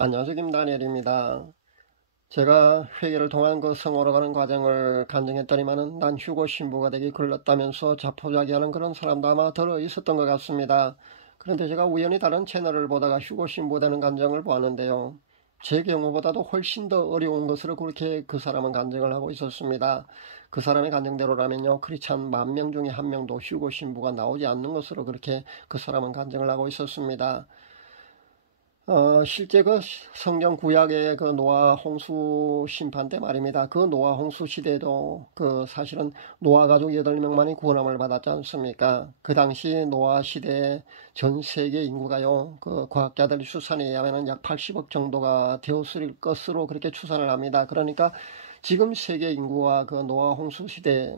안녕하세요. 김다니엘입니다. 제가 회계를 통한 그 성으로 가는 과정을 간증했더니만은 난 휴고 신부가 되기 글렀다면서 자포자기하는 그런 사람도 아마 들어 있었던 것 같습니다. 그런데 제가 우연히 다른 채널을 보다가 휴고 신부 되는 간증을 보았는데요. 제 경우보다도 훨씬 더 어려운 것으로 그렇게 그 사람은 간증을 하고 있었습니다. 그 사람의 간증대로라면요, 크리스찬 10,000명 중에 한 명도 휴고 신부가 나오지 않는 것으로 그렇게 그 사람은 간증을 하고 있었습니다. 실제 그 성경 구약의 그 노아 홍수 심판 때 말입니다. 그 노아 홍수 시대에도 그 사실은 노아 가족 8명만이 구원함을 받았지 않습니까? 그 당시 노아 시대에 전 세계 인구가요, 그 과학자들 추산에 의하면 약 80억 정도가 되었을 것으로 그렇게 추산을 합니다. 그러니까 지금 세계 인구와 그 노아 홍수 시대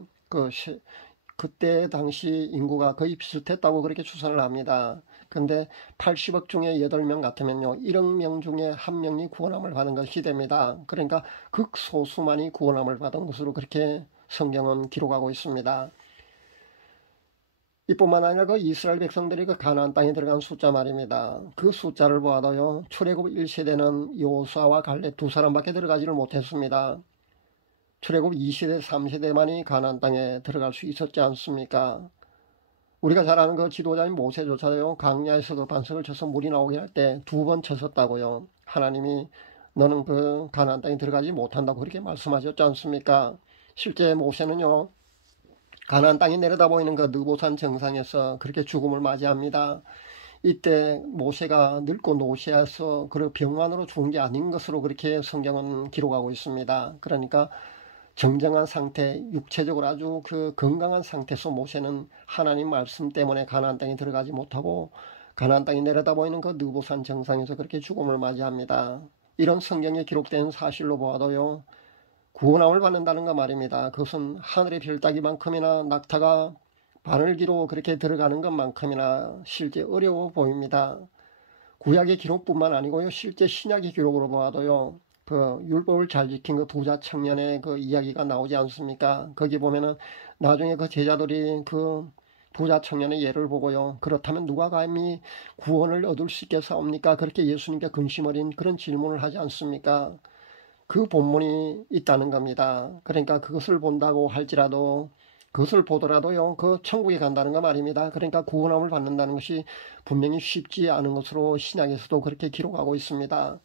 그때 당시 인구가 거의 비슷했다고 그렇게 추산을 합니다. 근데 80억 중에 8명 같으면요, 1억 명 중에 1명이 구원함을 받은 것이 됩니다. 그러니까 극소수만이 구원함을 받은 것으로 그렇게 성경은 기록하고 있습니다. 이뿐만 아니라 그 이스라엘 백성들이 그 가나안 땅에 들어간 숫자 말입니다. 그 숫자를 보아도요, 출애굽 1세대는 여호수아와 갈렙 두 사람밖에 들어가지를 못했습니다. 출애굽 2세대, 3세대만이 가나안 땅에 들어갈 수 있었지 않습니까? 우리가 잘 아는 그 지도자인 모세조차요, 강야에서 그 반석을 쳐서 물이 나오게 할 때 2번 쳤었다고요. 하나님이 너는 그 가나안 땅에 들어가지 못한다고 그렇게 말씀하셨지 않습니까? 실제 모세는요, 가나안 땅이 내려다보이는 그 느보산 정상에서 그렇게 죽음을 맞이합니다. 이때 모세가 늙고 노쇠해서 그 병환으로 죽은 게 아닌 것으로 그렇게 성경은 기록하고 있습니다. 그러니까 정정한 상태, 육체적으로 아주 그 건강한 상태에서 모세는 하나님 말씀 때문에 가나안 땅에 들어가지 못하고 가나안 땅이 내려다 보이는 그 느보산 정상에서 그렇게 죽음을 맞이합니다. 이런 성경에 기록된 사실로 보아도요, 구원함을 받는다는 거 말입니다. 그것은 하늘의 별따기만큼이나 낙타가 바늘기로 그렇게 들어가는 것만큼이나 실제 어려워 보입니다. 구약의 기록뿐만 아니고요, 실제 신약의 기록으로 보아도요, 그 율법을 잘 지킨 그 부자 청년의 그 이야기가 나오지 않습니까? 거기 보면은 나중에 그 제자들이 그 부자 청년의 예를 보고요, 그렇다면 누가 감히 구원을 얻을 수 있겠사옵니까? 그렇게 예수님께 근심 어린 그런 질문을 하지 않습니까? 그 본문이 있다는 겁니다. 그러니까 그것을 본다고 할지라도, 그것을 보더라도요, 그 천국에 간다는 거 말입니다. 그러니까 구원함을 받는다는 것이 분명히 쉽지 않은 것으로 신약에서도 그렇게 기록하고 있습니다.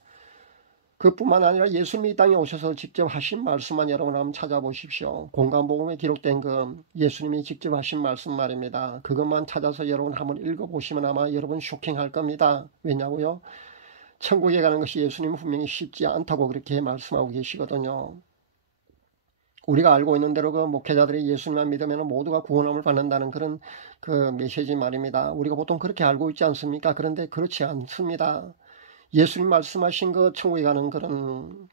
그뿐만 아니라 예수님이 이 땅에 오셔서 직접 하신 말씀만 여러분 한번 찾아보십시오. 공간복음에 기록된 그 예수님이 직접 하신 말씀 말입니다. 그것만 찾아서 여러분 한번 읽어보시면 아마 여러분 쇼킹할 겁니다. 왜냐고요? 천국에 가는 것이 예수님은 분명히 쉽지 않다고 그렇게 말씀하고 계시거든요. 우리가 알고 있는 대로 그 목회자들이 예수님만 믿으면 모두가 구원함을 받는다는 그런 그 메시지 말입니다. 우리가 보통 그렇게 알고 있지 않습니까? 그런데 그렇지 않습니다. 예수님 말씀하신 그 천국에 가는 그런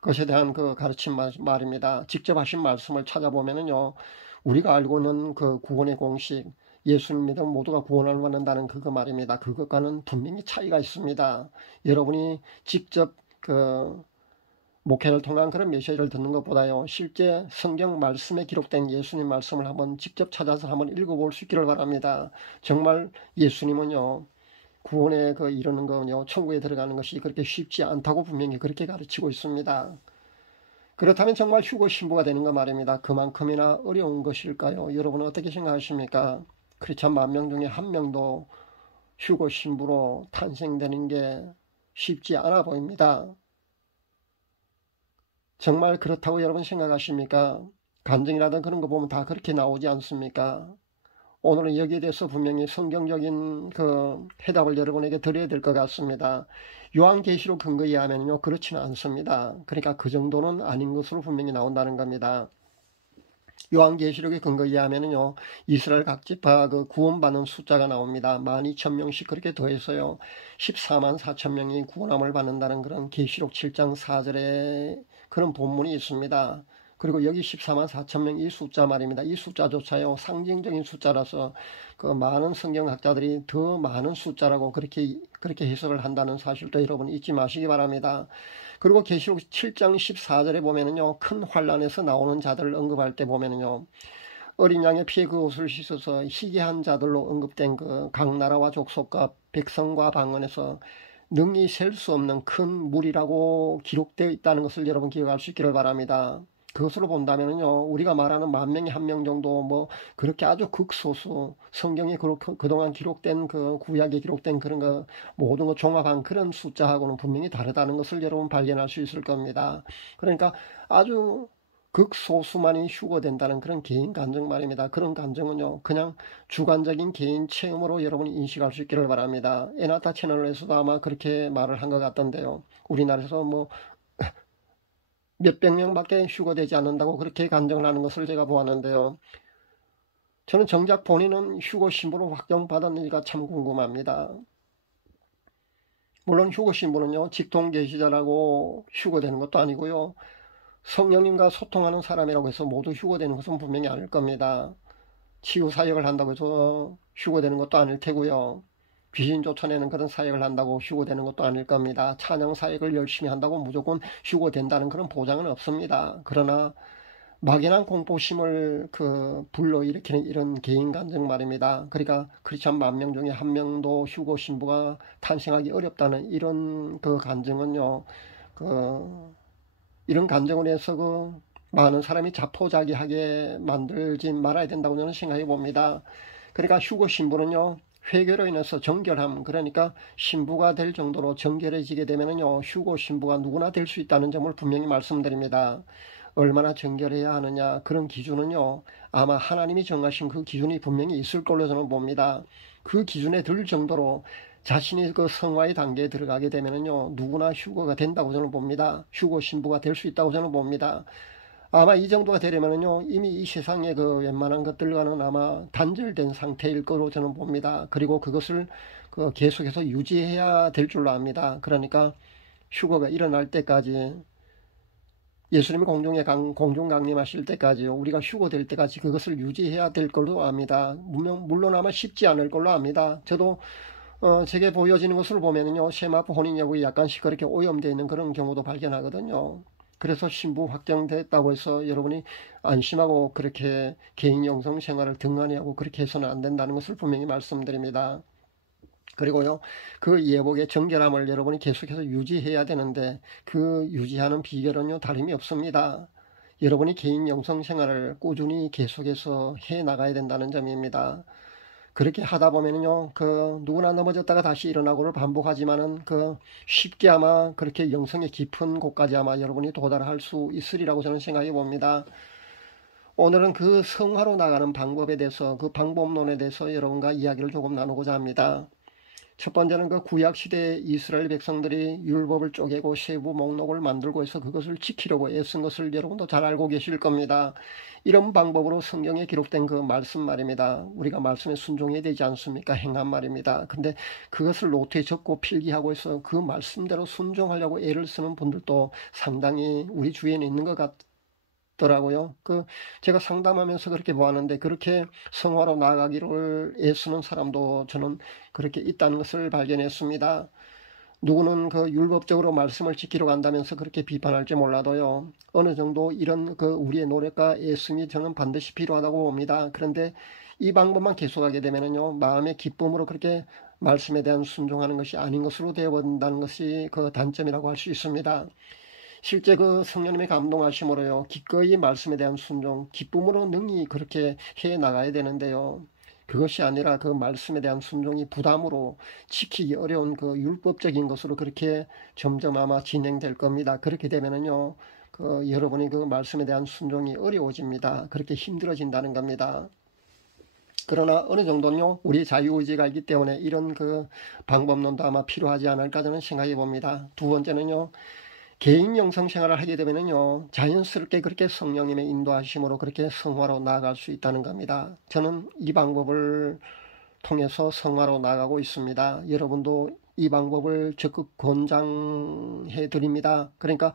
것에 대한 그 가르침 말입니다. 직접 하신 말씀을 찾아보면은요, 우리가 알고 있는 그 구원의 공식, 예수님 믿으면 모두가 구원을 받는다는 그거 말입니다. 그것과는 분명히 차이가 있습니다. 여러분이 직접 그 목회를 통한 그런 메시지를 듣는 것보다요, 실제 성경 말씀에 기록된 예수님 말씀을 한번 직접 찾아서 한번 읽어볼 수 있기를 바랍니다. 정말 예수님은요, 구원에 그 이르는 거요, 천국에 들어가는 것이 그렇게 쉽지 않다고 분명히 그렇게 가르치고 있습니다. 그렇다면 정말 휴고 신부가 되는 거 말입니다. 그만큼이나 어려운 것일까요? 여러분은 어떻게 생각하십니까? 크리스찬 10,000명 중에 한 명도 휴고 신부로 탄생되는 게 쉽지 않아 보입니다. 정말 그렇다고 여러분 생각하십니까? 간증이라든 그런 거 보면 다 그렇게 나오지 않습니까? 오늘은 여기에 대해서 분명히 성경적인 그 해답을 여러분에게 드려야 될 것 같습니다. 요한계시록 근거에 의하면요, 그렇지는 않습니다. 그러니까 그 정도는 아닌 것으로 분명히 나온다는 겁니다. 요한계시록의 근거에 의하면요, 이스라엘 각 지파 그 구원받는 숫자가 나옵니다. 12,000명씩 그렇게 더해서요, 14만 4천 명이 구원함을 받는다는 그런 계시록 7장 4절에 그런 본문이 있습니다. 그리고 여기 14만 4천 명 이 숫자 말입니다. 이 숫자조차요, 상징적인 숫자라서 그 많은 성경학자들이 더 많은 숫자라고 그렇게 해석을 한다는 사실도 여러분 잊지 마시기 바랍니다. 그리고 계시록 7장 14절에 보면은요, 큰 환란에서 나오는 자들을 언급할 때 보면은요, 어린 양의 피에 그 옷을 씻어서 희귀한 자들로 언급된 그 각 나라와 족속과 백성과 방언에서 능히 셀 수 없는 큰 물이라고 기록되어 있다는 것을 여러분 기억할 수 있기를 바랍니다. 그것으로 본다면요, 우리가 말하는 10,000명에 1명 정도, 뭐, 그렇게 아주 극소수, 성경에 그동안 기록된 그 구약에 기록된 그런 거, 모든 거 종합한 그런 숫자하고는 분명히 다르다는 것을 여러분 발견할 수 있을 겁니다. 그러니까 아주 극소수만이 휴거된다는 그런 개인 감정 말입니다. 그런 감정은요, 그냥 주관적인 개인 체험으로 여러분이 인식할 수 있기를 바랍니다. 에나타 채널에서도 아마 그렇게 말을 한 것 같던데요. 우리나라에서 뭐, 몇백 명밖에 휴거되지 않는다고 그렇게 간증을 하는 것을 제가 보았는데요. 저는 정작 본인은 휴거 신분을 확정받았는지가 참 궁금합니다. 물론 휴거 신분은요, 직통 계시자라고 휴거되는 것도 아니고요. 성령님과 소통하는 사람이라고 해서 모두 휴거되는 것은 분명히 아닐 겁니다. 치유 사역을 한다고 해서 휴거되는 것도 아닐 테고요. 귀신 쫓아내는 그런 사역을 한다고 휴거되는 것도 아닐 겁니다. 찬양 사역을 열심히 한다고 무조건 휴거된다는 그런 보장은 없습니다. 그러나 막연한 공포심을 불러일으키는 이런 개인 감정 말입니다. 그러니까 크리스찬 10,000명 중에 1명도 휴거 신부가 탄생하기 어렵다는 이런 그 감정은요, 이런 감정을 해서 많은 사람이 자포자기하게 만들지 말아야 된다고 저는 생각해 봅니다. 그러니까 휴거 신부는요, 회개로 인해서 정결함, 그러니까 신부가 될 정도로 정결해지게 되면요, 휴거 신부가 누구나 될 수 있다는 점을 분명히 말씀드립니다. 얼마나 정결해야 하느냐, 그런 기준은요, 아마 하나님이 정하신 그 기준이 분명히 있을 걸로 저는 봅니다. 그 기준에 들 정도로 자신이 그 성화의 단계에 들어가게 되면요, 누구나 휴거가 된다고 저는 봅니다. 휴거 신부가 될 수 있다고 저는 봅니다. 아마 이 정도가 되려면요, 이미 이 세상의 그 웬만한 것들과는 아마 단절된 상태일 거로 저는 봅니다. 그리고 그것을 계속해서 유지해야 될 줄로 압니다. 그러니까 휴거가 일어날 때까지, 예수님이 공중 강림하실 때까지요, 우리가 휴거될 때까지 그것을 유지해야 될 걸로 압니다. 물론 아마 쉽지 않을 걸로 압니다. 저도 제게 보여지는 것을 보면요, 세마포 혼인 여부에 약간씩 그렇게 오염되어 있는 그런 경우도 발견하거든요. 그래서 신부 확정됐다고 해서 여러분이 안심하고 그렇게 개인 영성 생활을 등한히하고 그렇게 해서는 안 된다는 것을 분명히 말씀드립니다. 그리고요, 그 예복의 정결함을 여러분이 계속해서 유지해야 되는데 그 유지하는 비결은요, 다름이 없습니다. 여러분이 개인 영성 생활을 꾸준히 계속해서 해 나가야 된다는 점입니다. 그렇게 하다 보면요, 누구나 넘어졌다가 다시 일어나고를 반복하지만은 쉽게 아마 그렇게 영성의 깊은 곳까지 아마 여러분이 도달할 수 있으리라고 저는 생각해 봅니다. 오늘은 그 성화로 나가는 방법에 대해서, 그 방법론에 대해서 여러분과 이야기를 조금 나누고자 합니다. 첫 번째는 그 구약시대 이스라엘 백성들이 율법을 쪼개고 세부 목록을 만들고 해서 그것을 지키려고 애쓴 것을 여러분도 잘 알고 계실 겁니다. 이런 방법으로 성경에 기록된 그 말씀 말입니다. 우리가 말씀에 순종해야 되지 않습니까? 행한 말입니다. 근데 그것을 노트에 적고 필기하고 해서 그 말씀대로 순종하려고 애를 쓰는 분들도 상당히 우리 주위에는 있는 것 같더라고요. 제가 상담하면서 그렇게 보았는데, 그렇게 성화로 나아가기를 애쓰는 사람도 저는 그렇게 있다는 것을 발견했습니다. 누구는 율법적으로 말씀을 지키려고 한다면서 그렇게 비판할지 몰라도요, 어느 정도 이런 우리의 노력과 애씀이 저는 반드시 필요하다고 봅니다. 그런데 이 방법만 계속하게 되면요, 마음의 기쁨으로 그렇게 말씀에 대한 순종하는 것이 아닌 것으로 되어본다는 것이 그 단점이라고 할 수 있습니다. 실제 성령님의 감동하심으로요, 기꺼이 말씀에 대한 순종, 기쁨으로 능히 그렇게 해 나가야 되는데요, 그것이 아니라 그 말씀에 대한 순종이 부담으로 지키기 어려운 율법적인 것으로 그렇게 점점 아마 진행될 겁니다. 그렇게 되면은요, 여러분이 그 말씀에 대한 순종이 어려워집니다. 그렇게 힘들어진다는 겁니다. 그러나 어느 정도는요, 우리 자유의지가 있기 때문에 이런 방법론도 아마 필요하지 않을까 저는 생각해 봅니다. 두 번째는요, 개인 영성 생활을 하게 되면요, 자연스럽게 그렇게 성령님의 인도하심으로 그렇게 성화로 나아갈 수 있다는 겁니다. 저는 이 방법을 통해서 성화로 나아가고 있습니다. 여러분도 이 방법을 적극 권장해 드립니다. 그러니까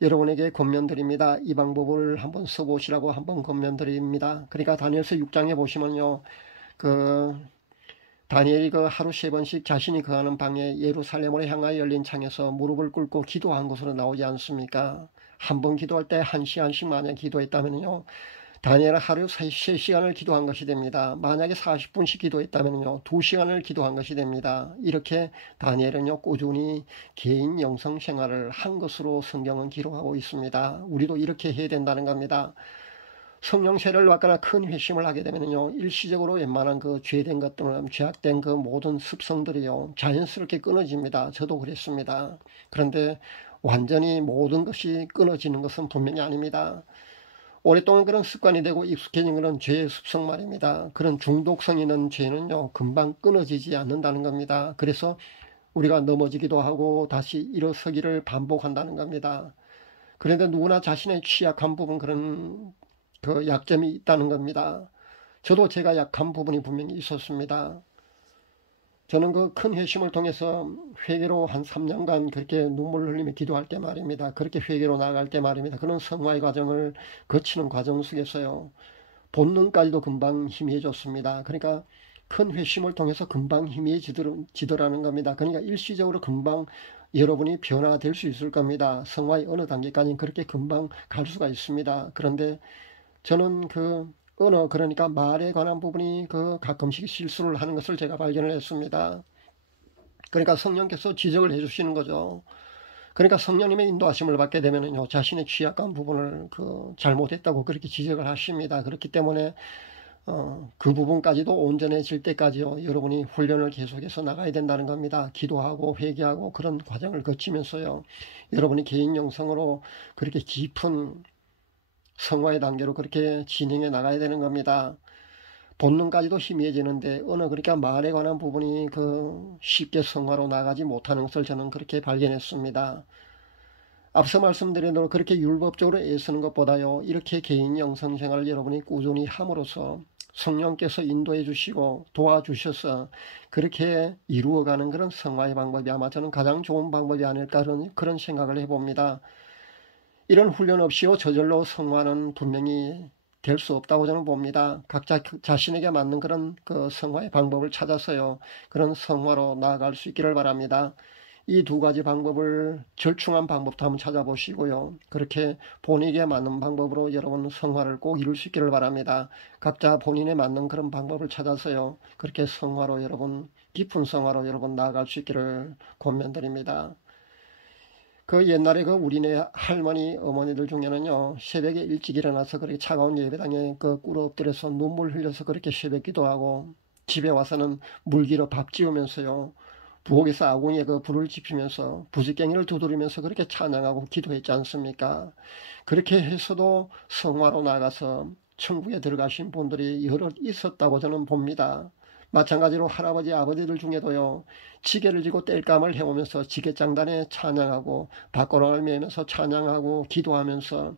여러분에게 권면드립니다. 이 방법을 한번 써보시라고 한번 권면드립니다. 그러니까 다니엘서 6장에 보시면요, 다니엘이 하루 3번씩 자신이 거하는 방에 예루살렘으로 향하여 열린 창에서 무릎을 꿇고 기도한 것으로 나오지 않습니까? 한 번 기도할 때 1시간씩 만약 기도했다면요, 다니엘은 하루 3시간을 기도한 것이 됩니다. 만약에 40분씩 기도했다면요, 2시간을 기도한 것이 됩니다. 이렇게 다니엘은요, 꾸준히 개인 영성 생활을 한 것으로 성경은 기록하고 있습니다. 우리도 이렇게 해야 된다는 겁니다. 성령 세례를 받거나 큰 회심을 하게 되면요, 일시적으로 웬만한 그 죄된 것들은 죄악된 그 모든 습성들이요, 자연스럽게 끊어집니다. 저도 그랬습니다. 그런데 완전히 모든 것이 끊어지는 것은 분명히 아닙니다. 오랫동안 그런 습관이 되고 익숙해진 그런 죄의 습성 말입니다. 그런 중독성 있는 죄는요, 금방 끊어지지 않는다는 겁니다. 그래서 우리가 넘어지기도 하고 다시 일어서기를 반복한다는 겁니다. 그런데 누구나 자신의 취약한 부분, 그런 그 약점이 있다는 겁니다. 저도 제가 약한 부분이 분명히 있었습니다. 저는 그 큰 회심을 통해서 회개로 한 3년간 그렇게 눈물을 흘리며 기도할 때 말입니다. 그렇게 회개로 나아갈 때 말입니다. 그런 성화의 과정을 거치는 과정 속에서요, 본능까지도 금방 희미해졌습니다. 그러니까 큰 회심을 통해서 금방 희미해지더라는 겁니다. 그러니까 일시적으로 금방 여러분이 변화될 수 있을 겁니다. 성화의 어느 단계까지는 그렇게 금방 갈 수가 있습니다. 그런데 저는 그 언어, 그러니까 말에 관한 부분이 그 가끔씩 실수를 하는 것을 제가 발견을 했습니다. 그러니까 성령께서 지적을 해주시는 거죠. 그러니까 성령님의 인도하심을 받게 되면은요, 자신의 취약한 부분을 그 잘못했다고 그렇게 지적을 하십니다. 그렇기 때문에 그 부분까지도 온전해질 때까지요, 여러분이 훈련을 계속해서 나가야 된다는 겁니다. 기도하고 회개하고 그런 과정을 거치면서요, 여러분이 개인 영성으로 그렇게 깊은 성화의 단계로 그렇게 진행해 나가야 되는 겁니다. 본능까지도 희미해지는데 언어, 그러니까 말에 관한 부분이 그 쉽게 성화로 나가지 못하는 것을 저는 그렇게 발견했습니다. 앞서 말씀드린 대로 그렇게 율법적으로 애쓰는 것보다요, 이렇게 개인 영성 생활을 여러분이 꾸준히 함으로써 성령께서 인도해 주시고 도와주셔서 그렇게 이루어가는 그런 성화의 방법이 아마 저는 가장 좋은 방법이 아닐까 그런 생각을 해봅니다. 이런 훈련 없이요, 저절로 성화는 분명히 될 수 없다고 저는 봅니다. 각자 자신에게 맞는 그런 그 성화의 방법을 찾아서요, 그런 성화로 나아갈 수 있기를 바랍니다. 이 두 가지 방법을 절충한 방법도 한번 찾아보시고요, 그렇게 본인에게 맞는 방법으로 여러분 성화를 꼭 이룰 수 있기를 바랍니다. 각자 본인에 맞는 그런 방법을 찾아서요, 그렇게 성화로 여러분, 깊은 성화로 여러분 나아갈 수 있기를 권면드립니다. 그 옛날에 그 우리네 할머니, 어머니들 중에는요, 새벽에 일찍 일어나서 그렇게 차가운 예배당에 그 꿇어 엎드려서 눈물 흘려서 그렇게 새벽 기도하고, 집에 와서는 물기로 밥 지우면서요, 부엌에서 아궁이에 그 불을 지피면서 부지깽이를 두드리면서 그렇게 찬양하고 기도했지 않습니까? 그렇게 해서도 성화로 나가서 천국에 들어가신 분들이 여럿 있었다고 저는 봅니다. 마찬가지로 할아버지, 아버지들 중에도요, 지게를 지고 땔감을 해오면서 지게장단에 찬양하고 밭고랑을 매면서 찬양하고 기도하면서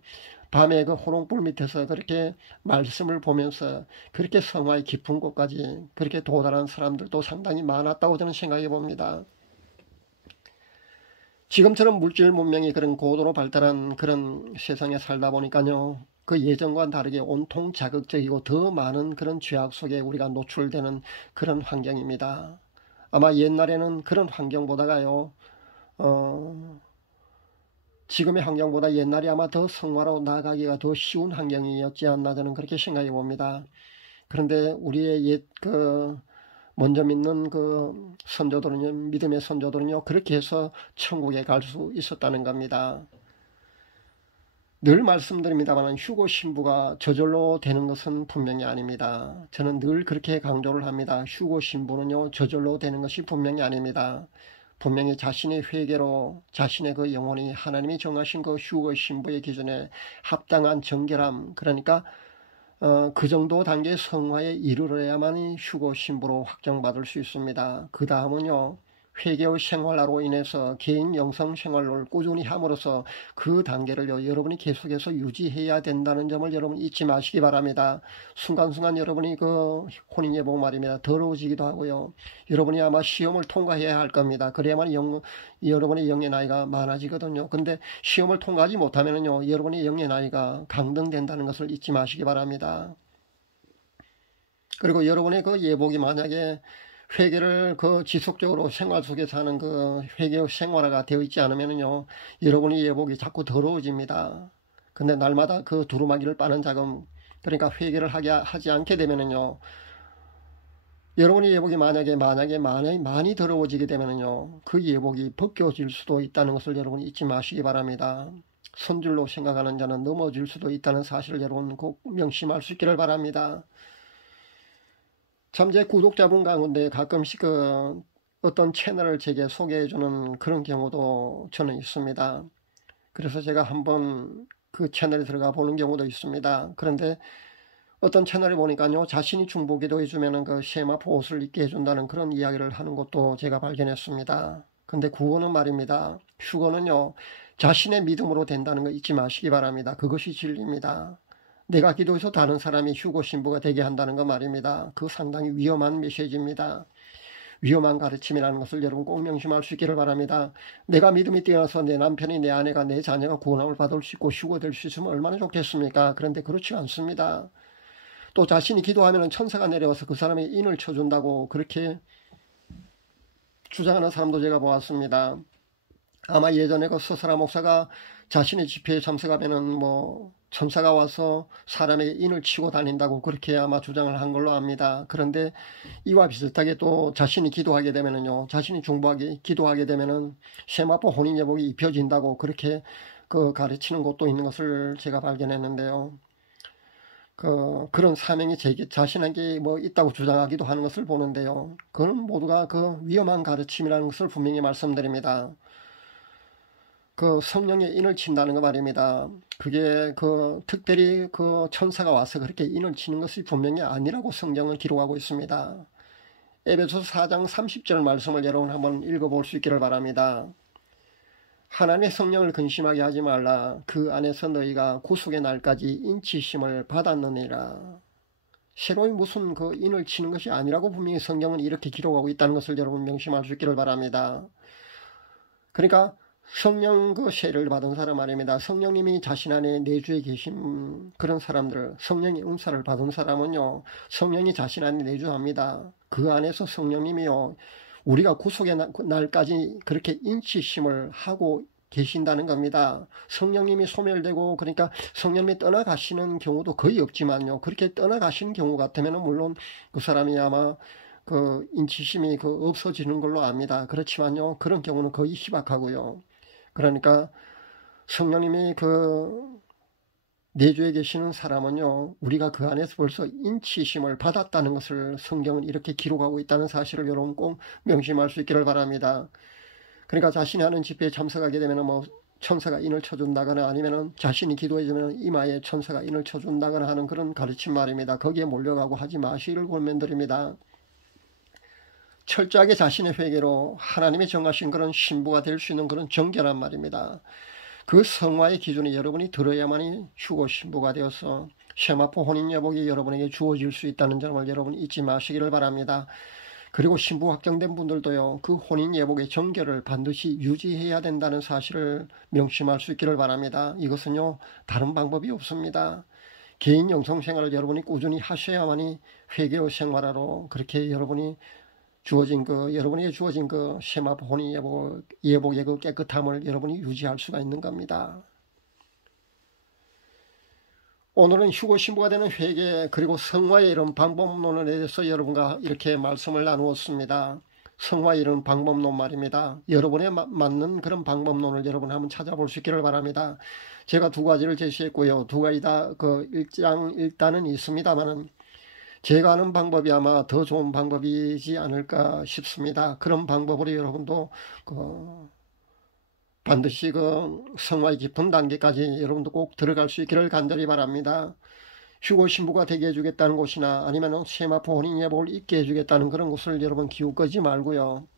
밤에 그 호롱불 밑에서 그렇게 말씀을 보면서 그렇게 성화의 깊은 곳까지 그렇게 도달한 사람들도 상당히 많았다고 저는 생각해 봅니다. 지금처럼 물질 문명이 그런 고도로 발달한 그런 세상에 살다 보니까요, 그 예전과는 다르게 온통 자극적이고 더 많은 그런 죄악 속에 우리가 노출되는 그런 환경입니다. 아마 옛날에는 그런 환경보다가요, 지금의 환경보다 옛날이 아마 더 성화로 나아가기가 더 쉬운 환경이었지 않나 저는 그렇게 생각해 봅니다. 그런데 우리의 먼저 믿는 그 선조들은요, 믿음의 선조들은요, 그렇게 해서 천국에 갈 수 있었다는 겁니다. 늘 말씀드립니다만 휴고 신부가 저절로 되는 것은 분명히 아닙니다. 저는 늘 그렇게 강조를 합니다. 휴고 신부는요, 저절로 되는 것이 분명히 아닙니다. 분명히 자신의 회개로 자신의 그 영혼이 하나님이 정하신 그 휴거 신부의 기준에 합당한 정결함, 그러니까 그 정도 단계의 성화에 이르러야만이 휴거 신부로 확정받을 수 있습니다. 그 다음은요, 회개의 생활로 인해서 개인 영성 생활을 꾸준히 함으로써 그 단계를 여러분이 계속해서 유지해야 된다는 점을 여러분 잊지 마시기 바랍니다. 순간순간 여러분이 그 혼인예복 말입니다, 더러워지기도 하고요, 여러분이 아마 시험을 통과해야 할 겁니다. 그래야만 여러분의 영의 나이가 많아지거든요. 근데 시험을 통과하지 못하면요, 여러분의 영의 나이가 강등된다는 것을 잊지 마시기 바랍니다. 그리고 여러분의 그 예복이 만약에 회개를 그 지속적으로 생활 속에서 하는 그 회개 생활화가 되어 있지 않으면요, 여러분의 예복이 자꾸 더러워집니다. 근데 날마다 그 두루마기를 빠는 작업 그러니까 회개를 하지 않게 되면은요, 여러분의 예복이 만약에 많이 더러워지게 되면은요, 그 예복이 벗겨질 수도 있다는 것을 여러분 잊지 마시기 바랍니다. 선줄로 생각하는 자는 넘어질 수도 있다는 사실을 여러분 꼭 명심할 수 있기를 바랍니다. 참 제 구독자분 가운데 가끔씩 어떤 채널을 제게 소개해주는 그런 경우도 저는 있습니다. 그래서 제가 한번 그 채널에 들어가 보는 경우도 있습니다. 그런데 어떤 채널에 보니까요, 자신이 중보기도 해주면 그 세마포 옷을 입게 해준다는 그런 이야기를 하는 것도 제가 발견했습니다. 근데 구원은 말입니다. 휴거는요, 자신의 믿음으로 된다는 거 잊지 마시기 바랍니다. 그것이 진리입니다. 내가 기도해서 다른 사람이 휴거 신부가 되게 한다는 거 말입니다. 그 상당히 위험한 메시지입니다. 위험한 가르침이라는 것을 여러분 꼭 명심할 수 있기를 바랍니다. 내가 믿음이 뛰어나서 내 남편이, 내 아내가, 내 자녀가 구원함을 받을 수 있고 휴거될 수 있으면 얼마나 좋겠습니까? 그런데 그렇지 않습니다. 또 자신이 기도하면 천사가 내려와서 그 사람의 인을 쳐준다고 그렇게 주장하는 사람도 제가 보았습니다. 아마 예전에 그 서사라 목사가 자신의 집회에 참석하면은 천사가 와서 사람에게 인을 치고 다닌다고 그렇게 아마 주장을 한 걸로 압니다. 그런데 이와 비슷하게 또 자신이 기도하게 되면은요, 자신이 중보하게 기도하게 되면은 세마포 혼인예복이 입혀진다고 그렇게 가르치는 곳도 있는 것을 제가 발견했는데요. 그런 사명이 자신에게 있다고 주장하기도 하는 것을 보는데요. 그건 모두가 위험한 가르침이라는 것을 분명히 말씀드립니다. 성령의 인을 친다는 거 말입니다. 그게 특별히 천사가 와서 그렇게 인을 치는 것이 분명히 아니라고 성경은 기록하고 있습니다. 에베소서 4장 30절 말씀을 여러분 한번 읽어볼 수 있기를 바랍니다. 하나님의 성령을 근심하게 하지 말라. 그 안에서 너희가 구속의 날까지 인치심을 받았느니라. 새로이 무슨 인을 치는 것이 아니라고 분명히 성경은 이렇게 기록하고 있다는 것을 여러분 명심할 수 있기를 바랍니다. 그러니까 성령 세를 받은 사람 말입니다. 성령님이 자신 안에 내주에 계신 그런 사람들, 성령의 은사를 받은 사람은요, 성령이 자신 안에 내주합니다. 그 안에서 성령님이요, 우리가 구속의 날까지 그렇게 인치심을 하고 계신다는 겁니다. 성령님이 소멸되고, 그러니까 성령님이 떠나가시는 경우도 거의 없지만요, 그렇게 떠나가시는 경우 같으면 물론 그 사람이 아마 인치심이 없어지는 걸로 압니다. 그렇지만요, 그런 경우는 거의 희박하고요. 그러니까 성령님이 내주에 계시는 사람은요, 우리가 그 안에서 벌써 인치심을 받았다는 것을 성경은 이렇게 기록하고 있다는 사실을 여러분 꼭 명심할 수 있기를 바랍니다. 그러니까 자신이 하는 집회에 참석하게 되면 천사가 인을 쳐준다거나 아니면 자신이 기도해주면 이마에 천사가 인을 쳐준다거나 하는 그런 가르침 말입니다. 거기에 몰려가고 하지 마시기를 권면드립니다. 철저하게 자신의 회개로 하나님이 정하신 그런 신부가 될 수 있는 그런 정결한 말입니다. 그 성화의 기준에 여러분이 들어야만이 휴거 신부가 되어서 세마포 혼인예복이 여러분에게 주어질 수 있다는 점을 여러분 잊지 마시기를 바랍니다. 그리고 신부 확정된 분들도요, 그 혼인예복의 정결을 반드시 유지해야 된다는 사실을 명심할 수 있기를 바랍니다. 이것은요, 다른 방법이 없습니다. 개인 영성생활을 여러분이 꾸준히 하셔야만이 회개의 생활하러 그렇게 여러분에게 주어진 세마포 혼인예복의 깨끗함을 여러분이 유지할 수가 있는 겁니다. 오늘은 휴거 신부가 되는 회개 그리고 성화의 이런 방법론에 대해서 여러분과 이렇게 말씀을 나누었습니다. 성화의 이런 방법론 말입니다. 여러분에 맞는 그런 방법론을 여러분 한번 찾아볼 수 있기를 바랍니다. 제가 두 가지를 제시했고요. 두 가지 다 일단은 있습니다만은 제가 아는 방법이 아마 더 좋은 방법이지 않을까 싶습니다. 그런 방법으로 여러분도 반드시 성화의 깊은 단계까지 여러분도 꼭 들어갈 수 있기를 간절히 바랍니다. 휴거 신부가 되게 해주겠다는 곳이나 아니면 세마포 혼인예복을 입게 해주겠다는 그런 곳을 여러분 기웃거지 말고요.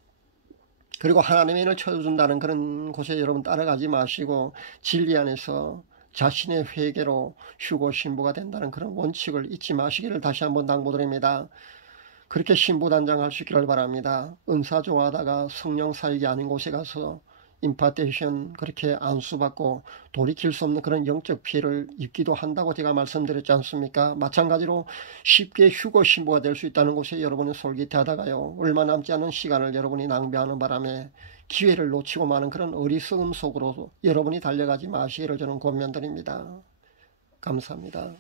그리고 하나님의 인을 쳐준다는 그런 곳에 여러분 따라가지 마시고 진리 안에서 자신의 회개로 휴거 신부가 된다는 그런 원칙을 잊지 마시기를 다시 한번 당부드립니다. 그렇게 신부 단장할 수 있기를 바랍니다. 은사 좋아하다가 성령 사역이 아닌 곳에 가서 임파테이션 그렇게 안수받고 돌이킬 수 없는 그런 영적 피해를 입기도 한다고 제가 말씀드렸지 않습니까? 마찬가지로 쉽게 휴거 신부가 될 수 있다는 곳에 여러분이 솔깃하다가요, 얼마 남지 않은 시간을 여러분이 낭비하는 바람에 기회를 놓치고 마는 그런 어리석음 속으로 여러분이 달려가지 마시기를 저는 권면드립니다. 감사합니다.